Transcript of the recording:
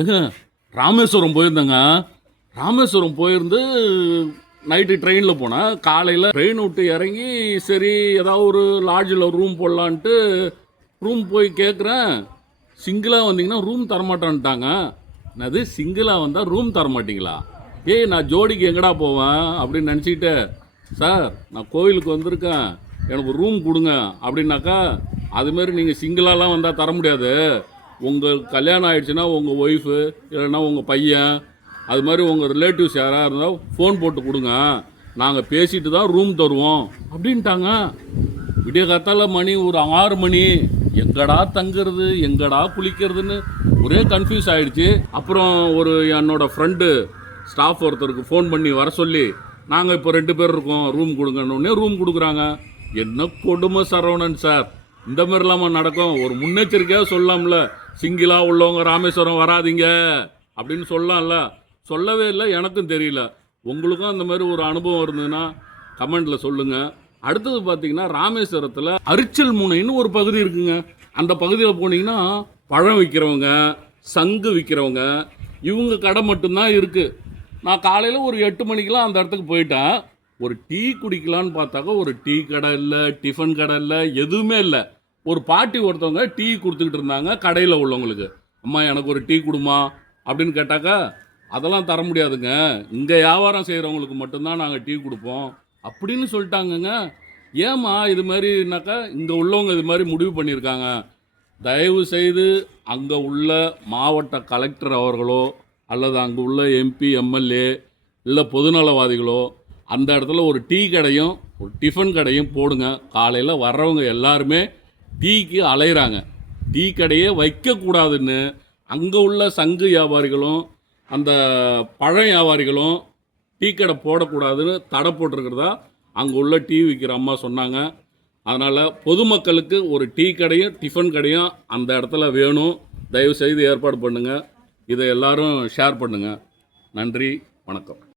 ஏங்க ராமேஸ்வரம் போயிருந்தேங்க. ராமேஸ்வரம் போயிருந்து நைட்டு ட்ரெயினில் போனேன். காலையில் ட்ரெயின் விட்டு இறங்கி சரி ஏதாவது ஒரு லாட்ஜில் ரூம் போடலான்ட்டு ரூம் போய் கேட்குறேன். சிங்கிளாக வந்தீங்கன்னா ரூம் தரமாட்டான்ட்டாங்க. அது சிங்கிளாக வந்தால் ரூம் தரமாட்டிங்களா? ஏய் நான் ஜோடிக்கு எங்கடா போவேன் அப்படின்னு நினச்சிக்கிட்டு, சார் நான் கோவிலுக்கு வந்திருக்கேன், எனக்கு ரூம் கொடுங்க அப்படின்னாக்கா, அதுமாரி நீங்கள் சிங்கிளாலாம் வந்தால் தர முடியாது. உங்கள் கல்யாணம் ஆகிடுச்சுன்னா உங்கள் ஒய்ஃபு இல்லைன்னா உங்கள் பையன் அது மாதிரி உங்கள் ரிலேட்டிவ்ஸ் யாராக இருந்தால் ஃபோன் போட்டு கொடுங்க, நாங்கள் பேசிட்டு தான் ரூம் தருவோம் அப்படின்ட்டாங்க. விடிய காத்தால மணி ஒரு 6 மணி. எங்கடா தங்குறது எங்கடா குளிக்கிறதுன்னு ஒரே கன்ஃபியூஸ் ஆகிடுச்சு. அப்புறம் ஒரு என்னோடய ஃப்ரெண்டு ஸ்டாஃப் ஒருத்தருக்கு ஃபோன் பண்ணி வர சொல்லி, நாங்கள் இப்போ 2 பேர் இருக்கோம் ரூம் கொடுங்கன்னொடனே ரூம் கொடுக்குறாங்க. என்ன கொடுமை சரவணன் சார், இந்த மாதிரிலாமா நடக்கும்? ஒரு முன்னெச்சரிக்கையாக சொல்லலாம்ல, சிங்கிளாக உள்ளவங்க ராமேஸ்வரம் வராதிங்க அப்படின்னு சொல்லலாம்ல. சொல்லவே இல்லை. எனக்கும் தெரியல. உங்களுக்கும் அந்த மாதிரி ஒரு அனுபவம் இருந்ததுன்னா கமெண்டில் சொல்லுங்கள். அடுத்தது பார்த்தீங்கன்னா ராமேஸ்வரத்தில் அரிச்சல் முனைன்னு ஒரு பகுதி இருக்குங்க. அந்த பகுதியில் போனீங்கன்னா பழம் விற்கிறவங்க, சங்கு விற்கிறவங்க, இவங்க கடை மட்டும்தான் இருக்குது. நான் காலையில் ஒரு 8 மணிக்கெலாம் அந்த இடத்துக்கு போயிட்டேன். ஒரு டீ குடிக்கலான்னு பார்த்தாக்கா ஒரு டீ கடை இல்லை, டிஃபன் கடை இல்லை, எதுவுமே இல்லை. ஒரு பாட்டி ஒருத்தவங்க டீ கொடுத்துக்கிட்டு இருந்தாங்க கடையில் உள்ளவங்களுக்கு. அம்மா எனக்கு ஒரு டீ கொடுமா அப்படின்னு கேட்டாக்கா, அதெல்லாம் தர முடியாதுங்க, இங்கே வியாபாரம் செய்கிறவங்களுக்கு மட்டும்தான் நாங்கள் டீ கொடுப்போம் அப்படின்னு சொல்லிட்டாங்கங்க. ஏம்மா இது மாதிரினாக்கா, இங்கே உள்ளவங்க இது மாதிரி முடிவு பண்ணியிருக்காங்க. தயவு செய்து அங்கே உள்ள மாவட்ட கலெக்டர் அவர்களோ அல்லது அங்கே உள்ள எம்பி எம்எல்ஏ இல்லை பொதுநலவாதிகளோ அந்த இடத்துல ஒரு டீ கடையும் ஒரு டிஃபன் கடையும் போடுங்க. காலையில் வர்றவங்க எல்லாருமே டீக்கு அலையிறாங்க. டீ கடையே வைக்கக்கூடாதுன்னு அங்கே உள்ள சங்கு வியாபாரிகளும் அந்த பழ வியாபாரிகளும் டீ கடை போடக்கூடாதுன்னு தடை போட்டிருக்கிறதா அங்கே உள்ள டீ விற்கிற அம்மா சொன்னாங்க. அதனால் பொதுமக்களுக்கு ஒரு டீ கடையும் டிஃபன் கடையும் அந்த இடத்துல வேணும். தயவு செய்து ஏற்பாடு பண்ணுங்கள். இதை எல்லாரும் ஷேர் பண்ணுங்கள். நன்றி, வணக்கம்.